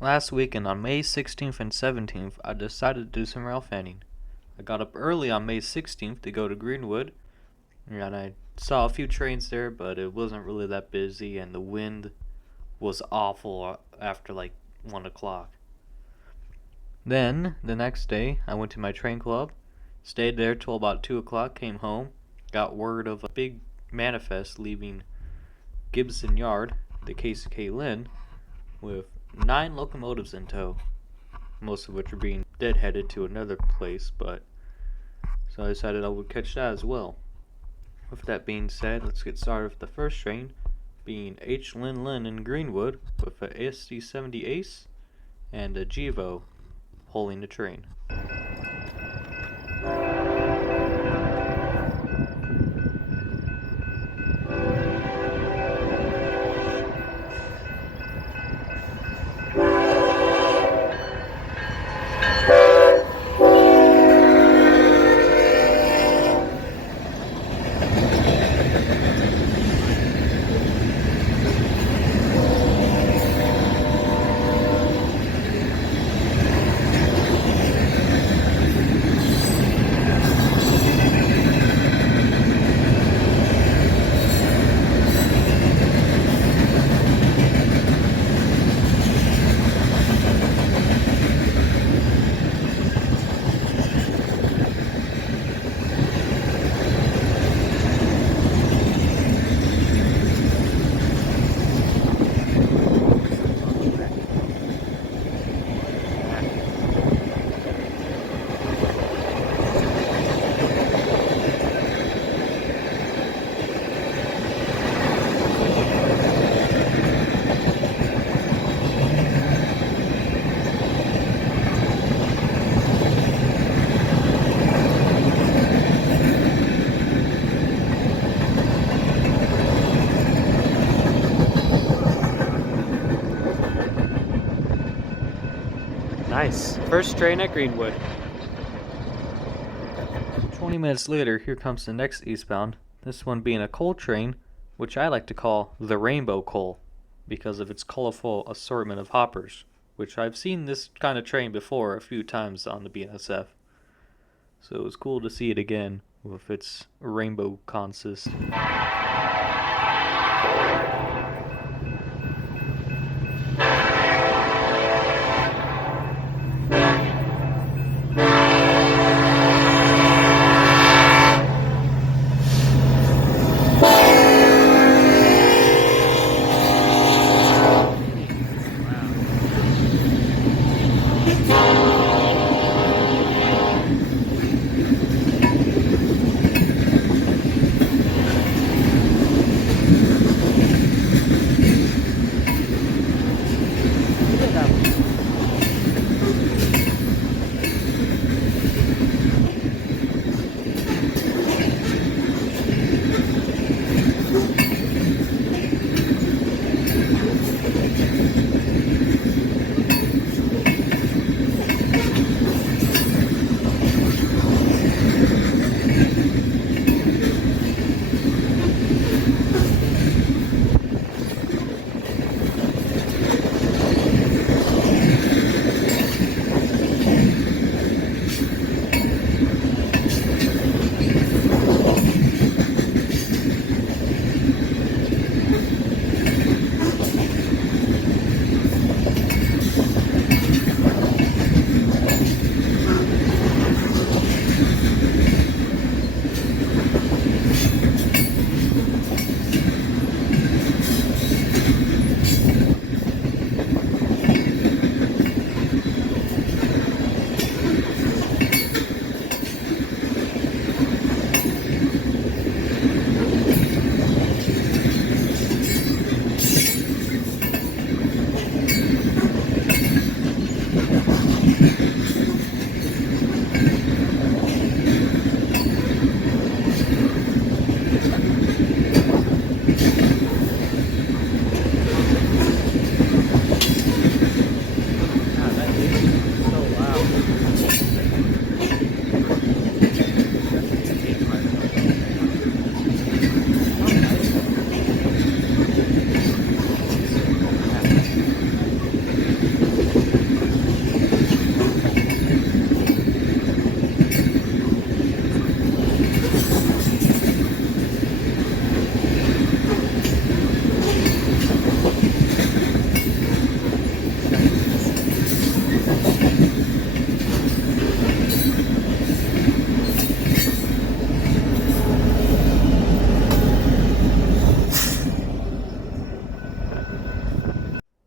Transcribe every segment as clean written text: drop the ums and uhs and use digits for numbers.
Last weekend on May 16th and 17th, I decided to do some railfanning. I got up early on May 16th to go to Greenwood, and I saw a few trains there, but it wasn't really that busy, and the wind was awful after like 1 o'clock. Then, the next day, I went to my train club, stayed there till about 2 o'clock, came home, got word of a big manifest leaving Gibson Yard, the KCK-LIN, with 9 locomotives in tow, most of which are being deadheaded to another place, but so I decided I would catch that as well. With that being said, let's get started with the first train, being H-Lin in Greenwood, with a SD70 Ace and a Gevo pulling the train. Nice. First train at Greenwood. 20 minutes later, here comes the next eastbound, this one being a coal train, which I like to call the Rainbow Coal, because of its colorful assortment of hoppers, which I've seen this kind of train before a few times on the BNSF. So it was cool to see it again with its rainbow consist.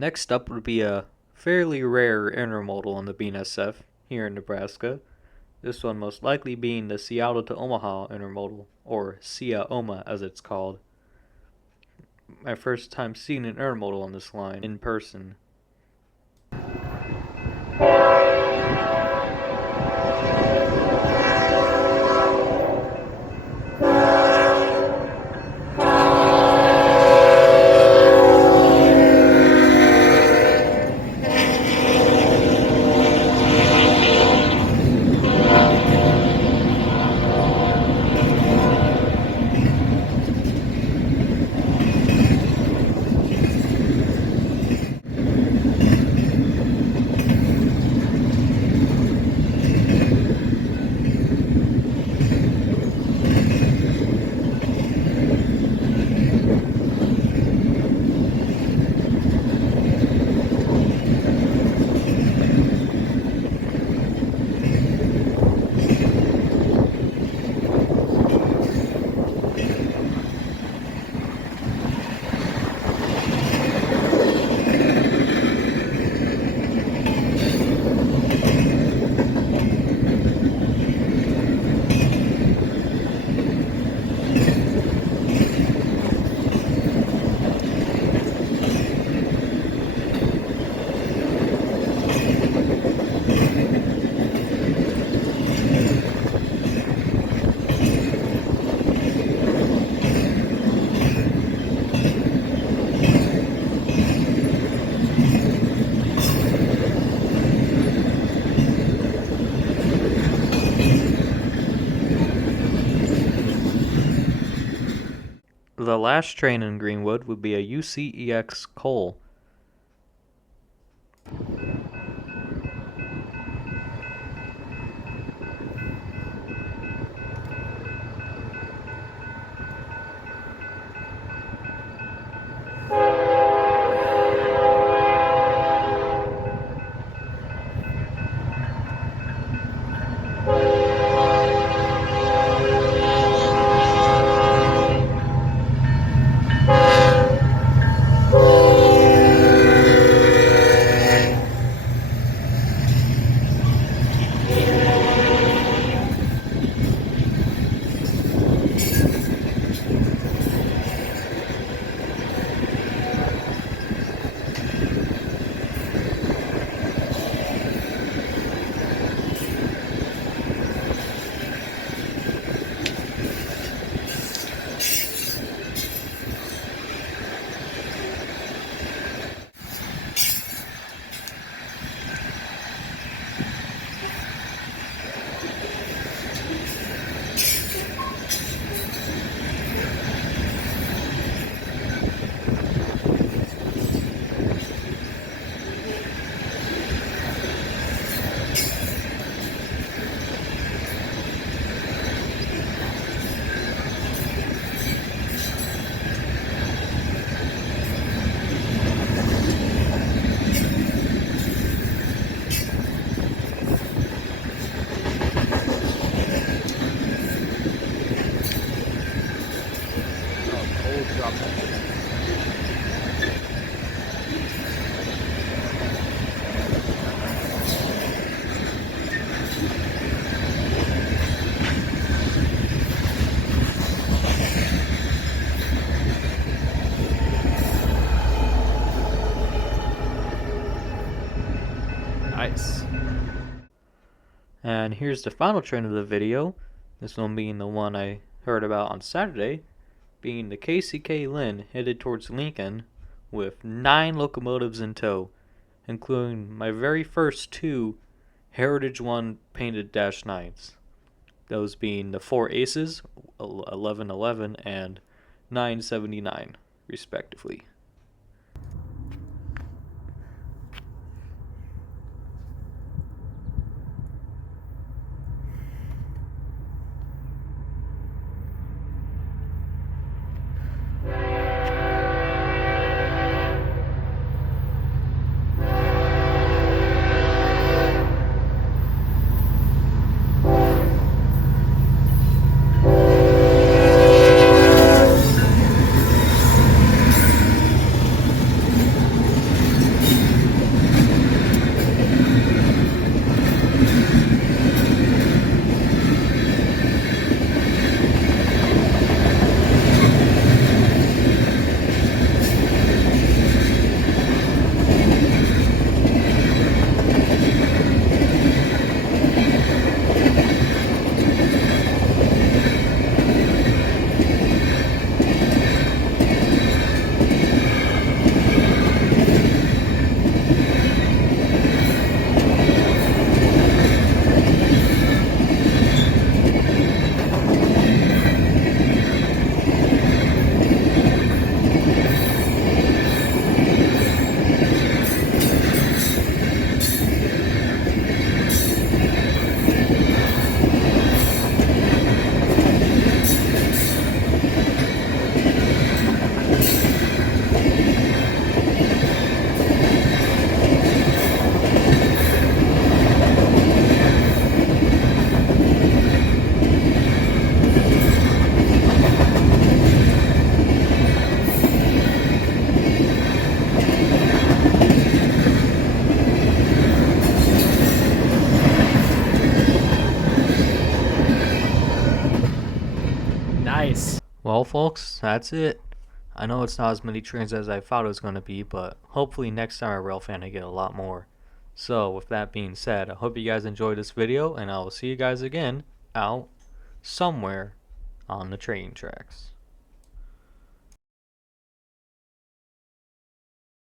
Next up would be a fairly rare intermodal on the BNSF here in Nebraska. This one most likely being the Seattle to Omaha intermodal, or SIA-OMA as it's called. My first time seeing an intermodal on this line in person. The last train in Greenwood would be a UCEX coal. And here's the final train of the video, this one being the one I heard about on Saturday, being the KCK-LIN headed towards Lincoln with 9 locomotives in tow, including my very first 2 Heritage 1 painted Dash 9's. Those being the 4 Aces, 1111 and 979, respectively. Nice. Well, folks, that's it. I know it's not as many trains as I thought it was going to be, but hopefully next time at Railfan I get a lot more. So, with that being said, I hope you guys enjoyed this video, and I will see you guys again out somewhere on the train tracks.